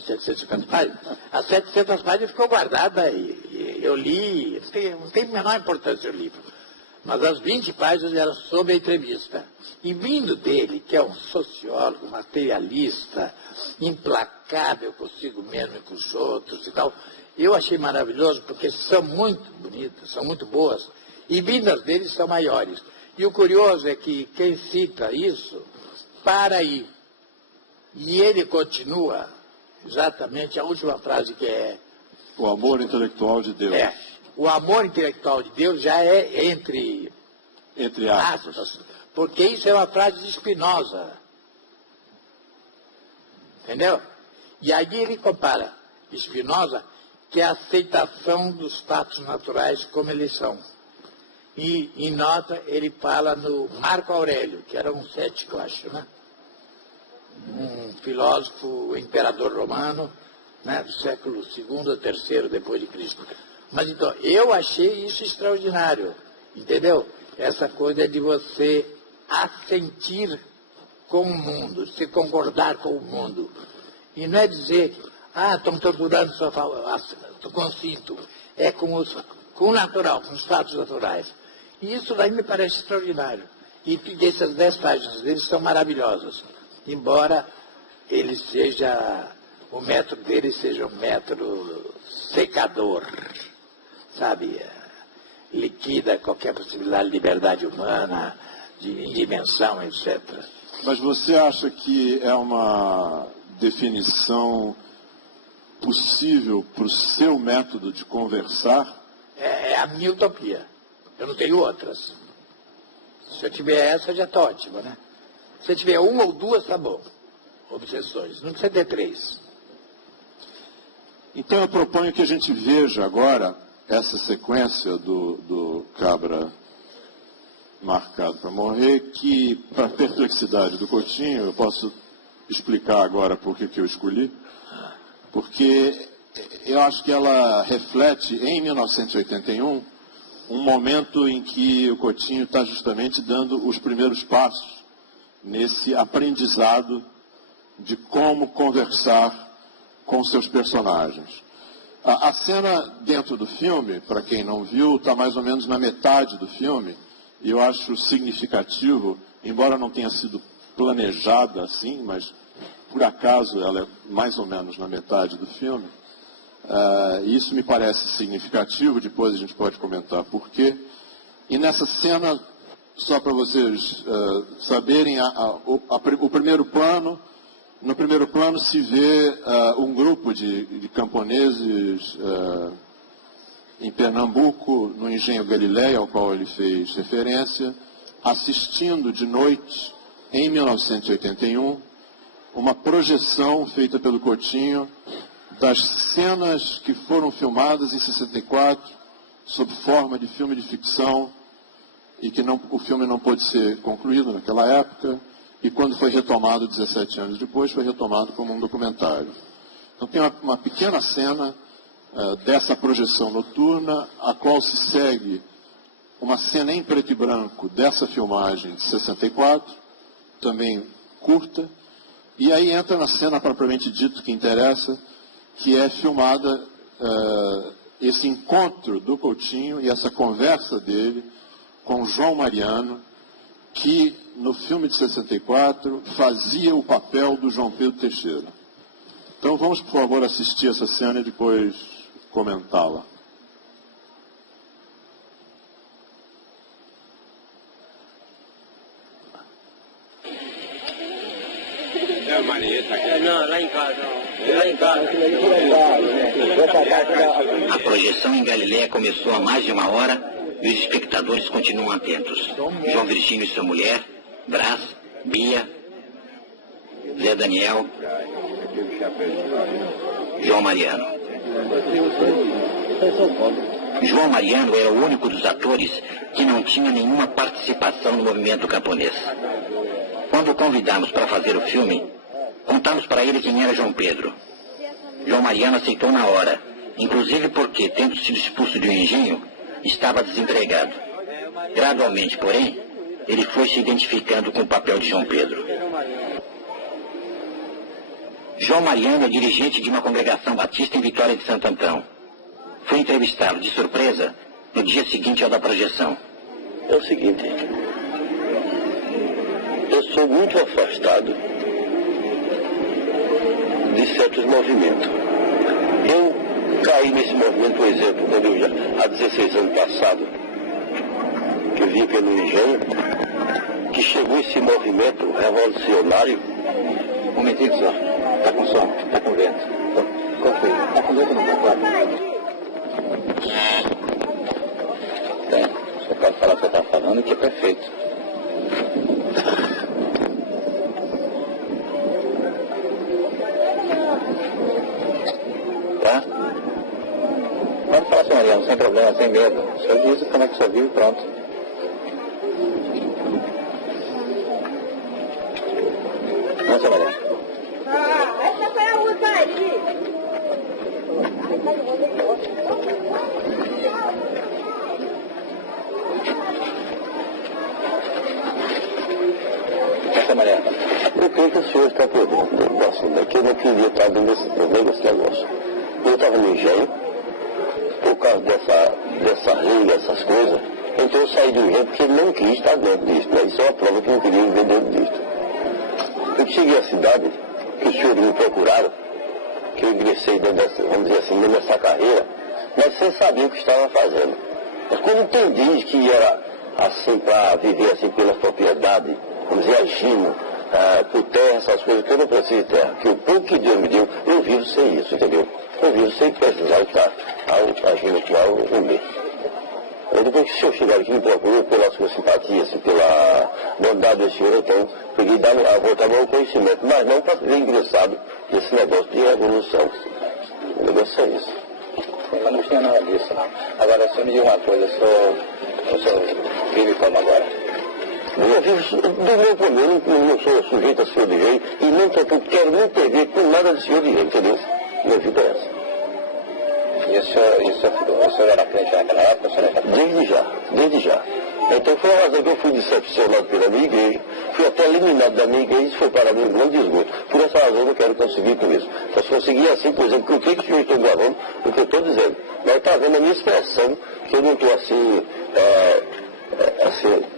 de 750 páginas. As 700 páginas ficou guardada e eu li, não tem a menor importância o livro. Mas as 20 páginas eram sobre a entrevista. E vindo dele, que é um sociólogo, materialista, implacável consigo mesmo e com os outros e tal, eu achei maravilhoso porque são muito bonitas, são muito boas, e vindas deles são maiores. E o curioso é que quem cita isso, para aí. E ele continua exatamente a última frase que é... O amor intelectual de Deus. É. O amor intelectual de Deus já é entre aspas. Porque isso é uma frase de Spinoza. Entendeu? E aí ele compara Spinoza, que é a aceitação dos fatos naturais como eles são. E, em nota, ele fala no Marco Aurélio, que era um cético, acho, né? Um filósofo, imperador romano, né? Do século II ou III depois de Cristo. Mas então, eu achei isso extraordinário, entendeu? Essa coisa de você assentir com o mundo, se concordar com o mundo. E não é dizer, estão torturando sua consinto. É com o natural, com os fatos naturais. E isso daí me parece extraordinário. E essas 10 páginas deles são maravilhosas. Embora o método dele seja um método secador. Sabe, liquida qualquer possibilidade de liberdade humana, de dimensão, etc. Mas você acha que é uma definição possível para o seu método de conversar? É a minha utopia. Eu não tenho outras. Se eu tiver essa, já está ótimo, né? Se eu tiver uma ou duas, tá bom. Obsessões. Não precisa ter 3. Então eu proponho que a gente veja agora essa sequência do Cabra Marcado para Morrer, que, para a perplexidade do Coutinho, eu posso explicar agora por que eu escolhi, porque eu acho que ela reflete, em 1981, um momento em que o Coutinho está justamente dando os primeiros passos nesse aprendizado de como conversar com seus personagens. A cena dentro do filme, para quem não viu, está mais ou menos na metade do filme, e eu acho significativo, embora não tenha sido planejada assim, mas por acaso ela é mais ou menos na metade do filme. Isso me parece significativo, depois a gente pode comentar por quê. E nessa cena, só para vocês saberem, o primeiro plano... No primeiro plano se vê um grupo de camponeses em Pernambuco, no Engenho Galileia, ao qual ele fez referência, assistindo de noite, em 1981, uma projeção feita pelo Coutinho das cenas que foram filmadas em 64, sob forma de filme de ficção, e que o filme não pôde ser concluído naquela época. E quando foi retomado 17 anos depois, foi retomado como um documentário. Então tem uma pequena cena dessa projeção noturna, a qual se segue uma cena em preto e branco dessa filmagem de 64, também curta, e aí entra na cena propriamente dito que interessa, que é filmada esse encontro do Coutinho e essa conversa dele com João Mariano, que no filme de 64 fazia o papel do João Pedro Teixeira. Então vamos, por favor, assistir essa cena e depois comentá-la. Não, lá em casa. Lá em casa. A projeção em Galiléia começou há mais de 1 hora e os espectadores continuam atentos. João Virgínio e sua mulher, Brás, Bia, Zé Daniel, João Mariano. João Mariano era o único dos atores que não tinha nenhuma participação no movimento camponês. Quando o convidamos para fazer o filme, contamos para ele quem era João Pedro. João Mariano aceitou na hora, inclusive porque, tendo sido expulso de um engenho, estava desempregado. Gradualmente, porém, ele foi se identificando com o papel de João Pedro. João Mariano é dirigente de uma congregação batista em Vitória de Santo Antão. Fui entrevistá-lo de surpresa no dia seguinte ao da projeção. É o seguinte, eu sou muito afastado de certos movimentos. Eu caí nesse movimento, por exemplo, quando eu já, há 16 anos passado, que eu vim pelo Engenho, que chegou esse movimento revolucionário. Um momentinho, senhor. Está com sono, está com vento. Qual foi? Está com vento no contato? Tem. Você pode falar o que você está falando, que é perfeito. Tá? Pode falar, senhor Mariano, sem problema, sem medo. O senhor diz como é que o senhor vive, pronto. Não, senhor Mariano. Essa foi a luta aí. Essa Mariano. Eu creio que o senhor está por dentro do assunto aqui. Eu não queria estar dentro desse negócio. Eu estava no Engenho, por causa dessa rei, dessas coisas. Então eu saí do Engenho porque ele não quis estar dentro disso. Né? Isso é uma prova que eu não queria viver dentro disso. Eu cheguei à cidade, que os senhores me procuraram, que eu ingressei dentro dessa, vamos dizer assim, dentro dessa carreira, mas sem saber o que estava fazendo. Mas quando entendi que era assim, para viver assim pelas propriedades, vamos dizer, agindo por terra, essas coisas, que eu não preciso de terra, que o pouco que Deus me deu, eu vivo sem isso, entendeu? Eu vivo sem precisar estar agindo com o meu. Depois que o senhor chegou aqui e me procurou pela sua simpatia, assim, pela bondade do senhor, então peguei a voltar ao meu conhecimento, mas não para ser ingressado nesse negócio de revolução. O negócio é isso. Eu não tinha nada disso, não. Agora, o senhor me diz uma coisa, o senhor vive como agora? Eu vivo do meu problema, eu não sou sujeito a senhor de rei, e nem quero nem ter ver com nada de senhor de rei, entendeu? Minha vida é essa. E o senhor era crente naquela época? Desde já. Então foi a razão que eu fui decepcionado pela minha igreja, fui até eliminado da minha igreja e isso foi para mim um grande esgoto. Por essa razão eu não quero conseguir com isso. Mas conseguir assim, por exemplo, o que o senhor está gravando, o que eu estou dizendo. Mas está vendo a minha expressão, que eu não estou assim,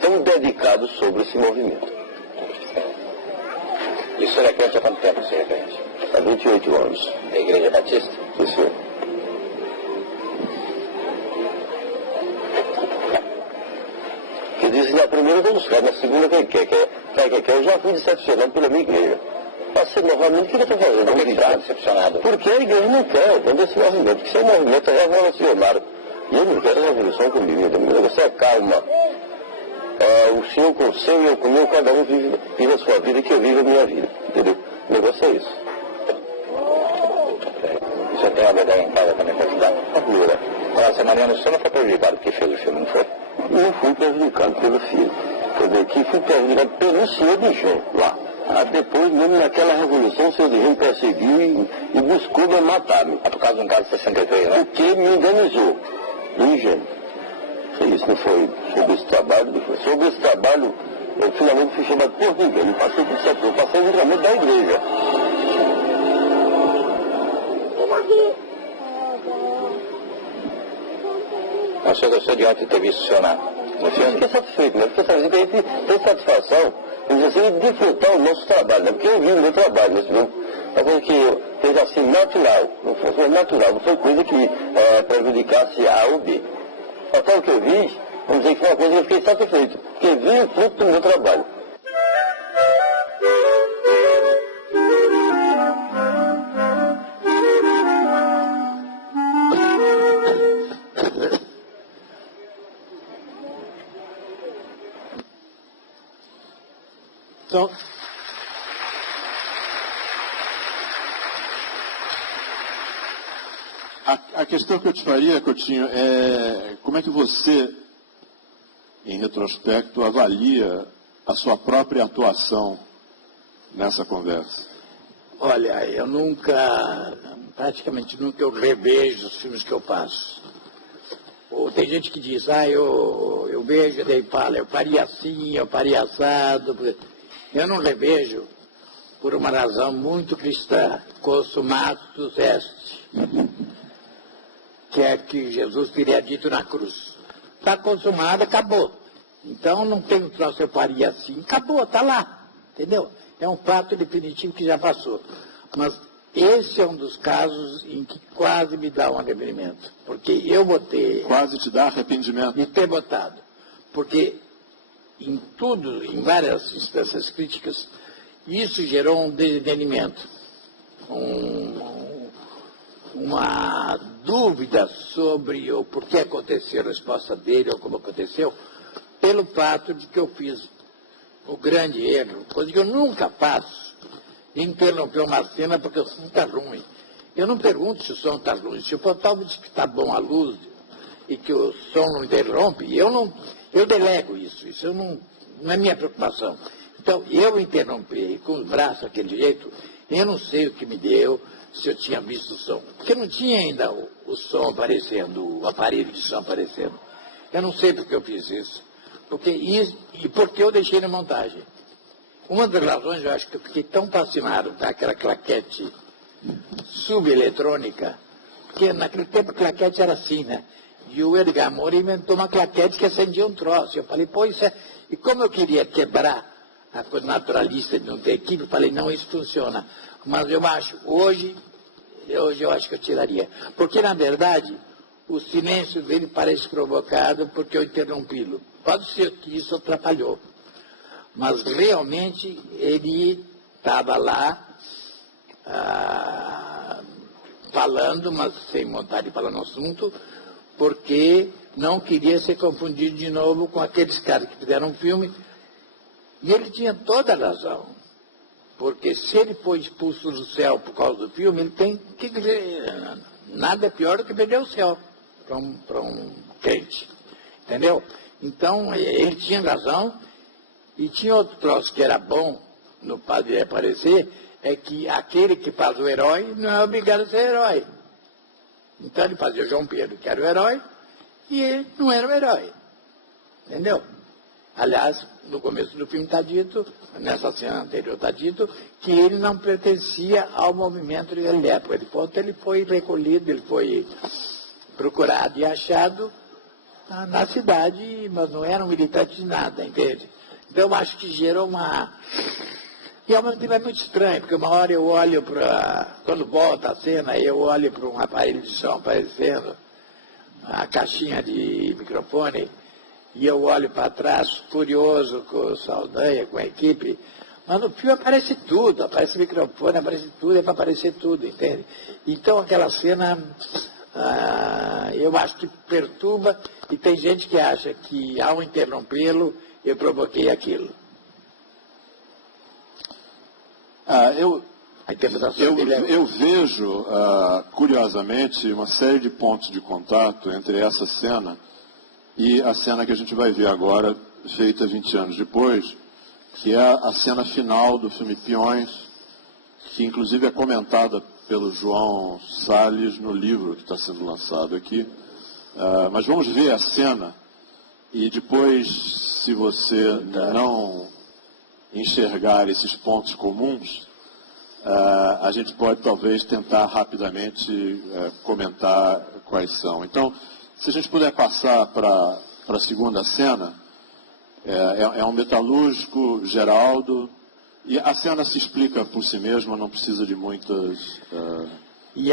tão dedicado sobre esse movimento. E o senhor é crente há quanto tempo, o senhor é crente? Há 28 anos. Da Igreja Batista? Isso. Dizem na primeira vamos buscar, na segunda quem quer. Eu já fui decepcionado pela minha igreja. Passei novamente, o que eu estou fazendo? Por que está decepcionado? Porque a igreja não quer, entendeu? Esse movimento, porque isso é um movimento revolucionário. E eu não quero revolução comigo, entendeu? Você é calma. O senhor com o seu e eu com o meu, cada um vive a sua vida, que eu vivo a minha vida, entendeu? O negócio é isso. Você tem uma verdade em casa também para ajudar? A primeira. Nossa, Mariano, o senhor não foi prejudicado porque fez o filme, não foi? Não fui prejudicado pelo filho. Quer dizer, que fui prejudicado pelo senhor de João, lá. Depois, mesmo naquela revolução, o senhor de João perseguiu e buscou me matar-me. Por causa de um caso de 63, né? Porque me organizou. Ingênuo. Isso não foi sobre esse trabalho. Sobre esse trabalho, eu finalmente fui chamado por ninguém. Não passei por certo, eu passei no julgamento da igreja. Mas o senhor gostou de ontem ter visto o senhor no filme? Fiquei satisfeito, né? Fiquei satisfeito, porque tem satisfação, vamos dizer assim, de desfrutar o nosso trabalho, né? Porque eu vi o meu trabalho nesse filme. Uma coisa que fez assim, natural, não foi natural, não foi coisa que prejudicasse a ou B. Até o que eu vi, vamos dizer que foi uma coisa que eu fiquei satisfeito, porque vi o fruto do meu trabalho. Então, a questão que eu te faria, Coutinho, é como é que você, em retrospecto, avalia a sua própria atuação nessa conversa? Olha, eu praticamente nunca eu revejo os filmes que eu faço. Ou tem gente que diz, eu vejo e daí fala, eu faria assim, eu faria assado. Eu não revejo, por uma razão muito cristã, consumatus est, que é que Jesus teria dito na cruz. Está consumado, acabou. Então não tem um troço eu faria assim, acabou, está lá, entendeu? É um fato definitivo que já passou. Mas esse é um dos casos em que quase me dá um arrependimento, porque eu botei... Quase te dá arrependimento? De ter botado, porque em tudo, em várias instâncias críticas, isso gerou um desentendimento, uma dúvida sobre o porquê aconteceu a resposta dele ou como aconteceu, pelo fato de que eu fiz o grande erro, coisa que eu nunca faço, de interromper uma cena porque o som está ruim. Eu não pergunto se o som está ruim. Se o fotógrafo diz que está bom a luz e que o som não interrompe, eu delego isso. Isso não é minha preocupação. Então, eu interrompi com os braços daquele jeito, eu não sei o que me deu, se eu tinha visto o som. Porque não tinha ainda o som aparecendo, o aparelho de som aparecendo. Eu não sei porque eu fiz isso. Porque eu deixei na montagem. Uma das razões, eu acho que eu fiquei tão fascinado com aquela claquete subeletrônica, porque naquele tempo a claquete era assim, né? E o Edgar Moura inventou uma claquete que acendia um troço. Eu falei, pô, isso é... E como eu queria quebrar a coisa naturalista de não ter equipe, eu falei, não, isso funciona. Mas eu acho, hoje eu acho que eu tiraria. Porque, na verdade, o silêncio dele parece provocado porque eu interrompi-lo. Pode ser que isso atrapalhou. Mas realmente ele estava lá falando, mas sem vontade de falar no assunto, porque não queria ser confundido de novo com aqueles caras que fizeram um filme. E ele tinha toda a razão. Porque se ele foi expulso do céu por causa do filme, ele tem que dizer, nada é pior do que perder o céu para um crente. Entendeu? Então, ele tinha razão. E tinha outro troço que era bom no padre aparecer, é que aquele que faz o herói não é obrigado a ser herói. Então ele fazia o João Pedro, que era o herói, e ele não era o herói. Entendeu? Aliás, no começo do filme está dito, nessa cena anterior está dito, que ele não pertencia ao movimento de Galiléia. Ele foi recolhido, ele foi procurado e achado na cidade, mas não era um militante de nada, entende? Então, eu acho que gerou uma... E ao mesmo tempo é muito estranho, porque uma hora eu olho para... Quando volta a cena, eu olho para um aparelho de som aparecendo, a caixinha de microfone, e eu olho para trás, furioso com o Saldanha, com a equipe, mas no filme aparece tudo, aparece microfone, aparece tudo, é para aparecer tudo, entende? Então, aquela cena... eu acho que perturba, e tem gente que acha que, ao interrompê-lo, eu provoquei aquilo. Eu vejo, curiosamente, uma série de pontos de contato entre essa cena e a cena que a gente vai ver agora, feita 20 anos depois, que é a cena final do filme Peões, que inclusive é comentada pelo João Salles no livro que está sendo lançado aqui. Mas vamos ver a cena e depois, se você não enxergar esses pontos comuns, a gente pode talvez tentar rapidamente comentar quais são. Então, se a gente puder passar para a segunda cena, é um metalúrgico, Geraldo, e a cena se explica por si mesma, não precisa de muitas